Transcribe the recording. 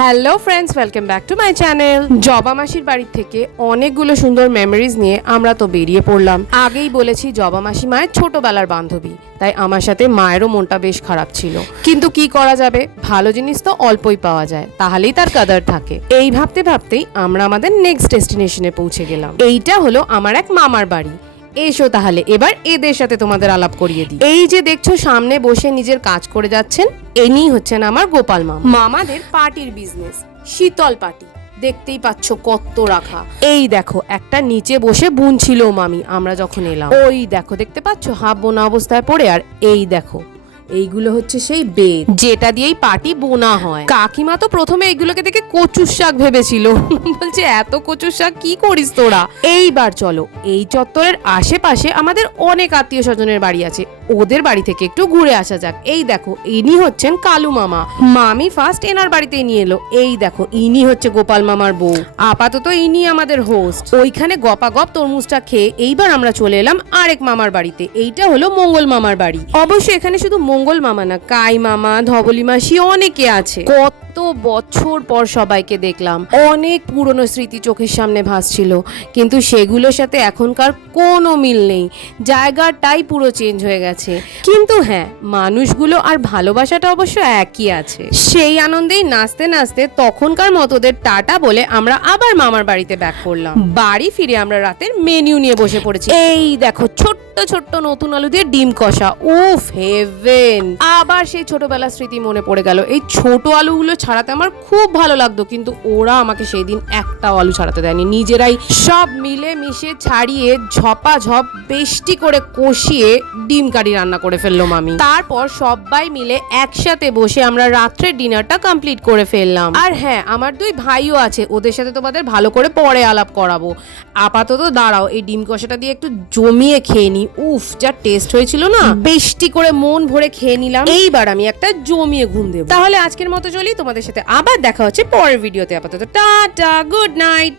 Hello friends, welcome back to my channel. জবা মাসির বাড়ি থেকে অনেকগুলো সুন্দর মেমোরিজ নিয়ে আমরা তো বেরিয়ে পড়লাম। আগেই বলেছি জবা মাসি মায়ের ছোটবেলার বান্ধবী, তাই আমার সাথে মায়েরও মনটা বেশ খারাপ ছিল। কিন্তু কি করা যাবে, ভালো জিনিস তো অল্পই পাওয়া যায়, তাহলেই তার কাদার থাকে। এই ভাবতে ভাবতেই আমরা আমাদের নেক্সট ডেস্টিনেশনে পৌঁছে গেলাম। এইটা হলো আমার এক মামার বাড়ি। এসো তাহলে এবার এদের সাথে তোমাদের আলাপ করিয়ে দিই। এই যে দেখছো সামনে বসে নিজের কাজ করে যাচ্ছেন, ইনি হচ্ছেন আমার গোপাল মামা। মামাদের পার্টির বিজনেস, শীতল পার্টি। দেখতেই পাচ্ছ কত রাখা। এই দেখো একটা নিচে বসে বুনছিল মামি আমরা যখন এলাম। ওই দেখো দেখতে পাচ্ছ হাফ বোনা অবস্থায় পড়ে। আর এই দেখো এইগুলো হচ্ছে সেই বেত যেটা দিয়েই পাটি বোনা হয়। কাকিমা তো প্রথমে এইগুলোকে দেখে কচুর শাক ভেবেছিল। বলছে এত কচুর শাক কি করিস তোরা। এইবার চলো, এই চত্বরের আশেপাশে আমাদের অনেক আত্মীয় স্বজনের বাড়ি আছে, ওদের বাড়ি থেকে একটু ঘুরে আসা যাক। এই দেখো ইনি হচ্ছেন কালু মামা। মামি ফার্স্ট এনার বাড়িতে নিয়ে এলো। এই দেখো ইনি হচ্ছে গোপাল মামার বউ। আপাতত ইনি আমাদের হোস্ট। ওইখানে গপাগপ তরমুজটা খেয়ে এইবার আমরা চলে এলাম আরেক মামার বাড়িতে। এইটা হলো মঙ্গল মামার বাড়ি। অবশ্যই এখানে শুধু মঙ্গল মামা না, কাই মামা, ধবলি মাসি অনেকে আছে। কত বছর পর সবাইকে দেখলাম। অনেক পুরনো স্মৃতি চোখের সামনে ভাসছিল, কিন্তু সেগুলোর সাথে এখনকার কোনো মিল নেই। জায়গাটাই পুরো চেঞ্জ হয়ে গেছে। কিন্তু হ্যাঁ, মানুষগুলো আর ভালোবাসাটা অবশ্য একই আছে। সেই আনন্দেই নাচতে নাচতে তখনকার মতোদের টাটা বলে আমরা আবার মামার বাড়িতে ব্যাক করলাম। বাড়ি ফিরে আমরা রাতের মেনু নিয়ে বসে পড়েছি। এই দেখো ছোট্ট ছোট্ট নতুন আলু দিয়ে ডিম কষা, উফ হেভেন। আবার সেই ছোটবেলার স্মৃতি মনে পড়ে গেল। এই ছোট আলুগুলো ছাড়াতে আমার খুব ভালো লাগতো, কিন্তু ওরা আমাকে সেই দিন একটাও আলু ছাড়াতে দেয়নি। নিজেরাই সব মিলে মিশে ছাড়িয়ে ঝপাঝপ বেষ্টি করে কষিয়ে ডিম কারি রান্না করে ফেললো মামি। তারপর সবাই মিলে একসাথে বসে আমরা রাত্রের ডিনারটা কমপ্লিট করে ফেললাম। আর হ্যাঁ, আমার দুই ভাইও আছে, ওদের সাথে তোমাদের ভালো করে পরে আলাপ করাবো। আপাতত দাঁড়াও, এই ডিম কষাটা দিয়ে একটু জমিয়ে খেয়ে নি। উফ, যা টেস্ট হয়েছিল না, বেষ্টি করে মন ভরে খেয়ে নিলাম। এইবার আমি একটা জমিয়ে ঘুম দেব। তাহলে আজকের মতো চলি, তোমাদের সাথে আবার দেখা হচ্ছে পরের ভিডিওতে। আপাতত টাটা, গুড নাইট।